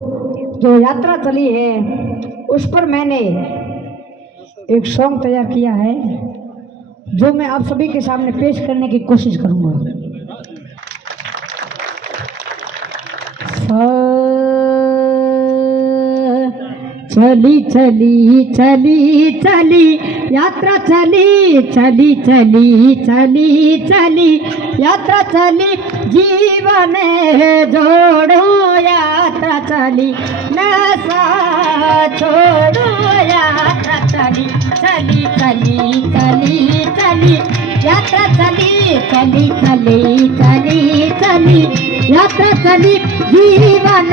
जो यात्रा चली है उस पर मैंने एक सॉन्ग तैयार किया है जो मैं आप सभी के सामने पेश करने की कोशिश करूंगा। चली चली चली चली यात्रा चली चली चली चली चली यात्रा चली जीवन जोड़ो यात्रा चली नशा छोड़ो यात्रा चली चली चली चली चली यात्रा चली चली चली चली चली यात्रा चली जीवन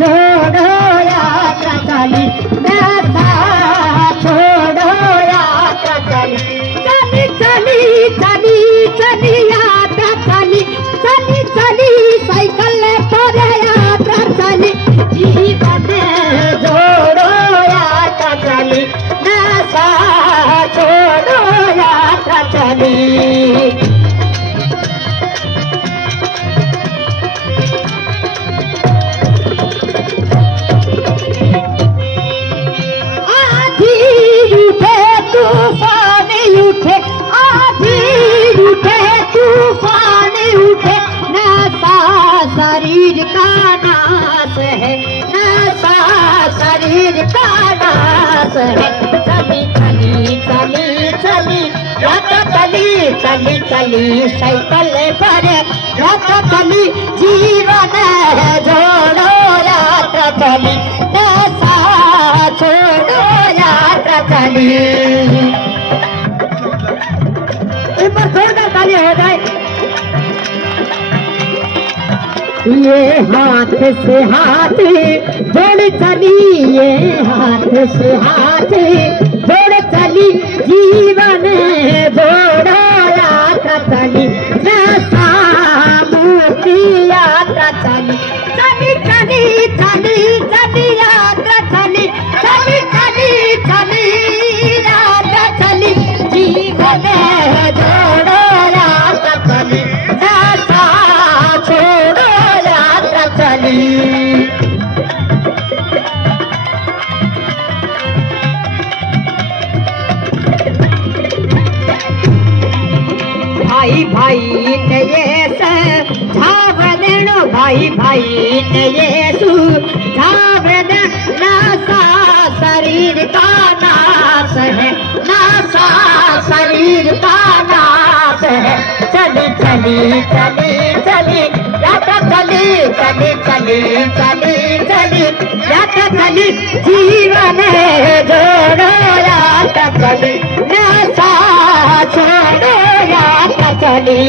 जोड़ो यात्रा चली नशा छोड़ो यात्रा चली चली चली चली चली यात्रा चली चली चली साइकिल पर यात्रा चली जीवन जोड़ो यात्रा चली नशा छोड़ो यात्रा चली। शरीर का नाश है नशा शरीर का नाश है चली चली चली चली यात्रा चली चली चली साइकिल पर यात्रा चली जीवन जोड़ो यात्रा चली नशा छोड़ो यात्रा चली। एक बार जोरदार ताली हो जाए। ये हाथ से हाथ जोड़ चली ये हाथ से हाथ जोड़ चली जीवन जोड़ो यात्रा चली नशा मुक्ति यात्रा चली चली चली चली चली यात्रा चली चली चली चली यात्रा चली जीवन जोड़ो यात्रा चली नशा छोड़ो भाई भाई ने ये झाव देनो भाई भाई ने ये झाव दे नशा शरीर का नाश है नशा शरीर का नाश है चली चली चली चली यात्रा चली चली चली चली चली यात्रा चली जीवन जोड़ो यात्रा चली नशा छोड़ो यात्रा चली।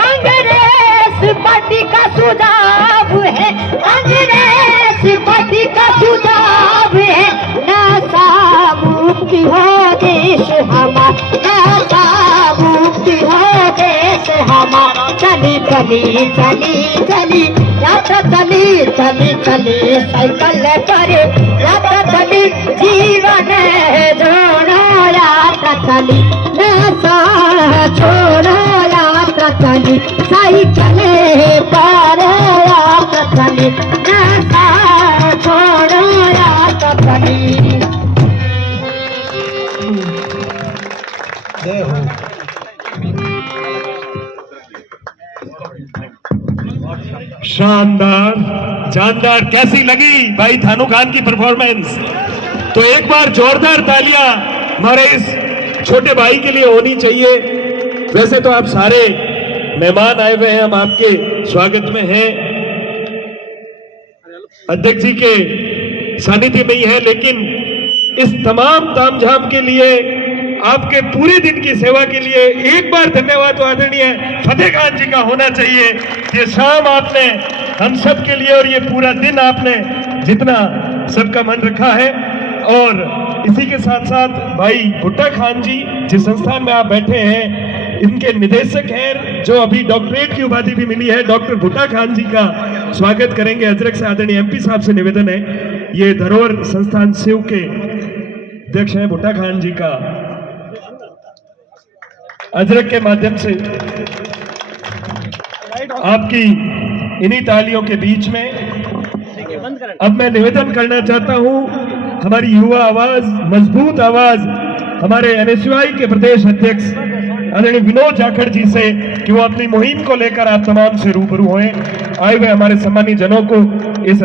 कांग्रेस पार्टी का सुझाव है कांग्रेस पार्टी का सुझाव है नशा मुक्ति हो देश हमारा नशा मुक्ति हो देश हमारा चली चली चली चली यात्रा चली चली चली साइकिल पर यात्रा चली जीवन जोड़ो यात्रा चली नशा छोड़ो यात्रा चली साइकिल पर यात्रा चली नशा छोड़ो यात्रा चली। शानदार जानदार कैसी लगी भाई थानू खान की परफॉर्मेंस? तो एक बार जोरदार तालियां हमारे इस छोटे भाई के लिए होनी चाहिए। वैसे तो आप सारे मेहमान आए हुए हैं, हम आपके स्वागत में हैं, अध्यक्ष जी के सानिध्य में ही है, लेकिन इस तमाम तामझाम के लिए आपके पूरे दिन की सेवा के लिए एक बार धन्यवाद तो आदरणीय फतेह खान जी का होना चाहिए। ये शाम आपने हम सब के लिए और ये पूरा दिन आपने जितना सबका मन रखा है। और इसी के साथ साथ भाई भुट्टा खान जी जिस संस्थान में आप बैठे हैं इनके निदेशक हैं, जो अभी डॉक्टरेट की उपाधि भी मिली है, डॉक्टर भुट्टा खान जी का स्वागत करेंगे अध्यक्ष से। आदरणीय एमपी साहब से निवेदन है, ये धरोहर संस्थान शिव के अध्यक्ष हैं भुट्टा खान जी का अजरक के माध्यम से आपकी इन्हीं तालियों के बीच में अब मैं निवेदन करना चाहता हूं, हमारी युवा आवाज, मजबूत आवाज हमारे एनएसयूआई के प्रदेश अध्यक्ष आदरणीय विनोद जाखड़ जी से कि वो अपनी मुहिम को लेकर आप तमाम से रूबरू हों। आए हुए हमारे सम्मानित जनों को इस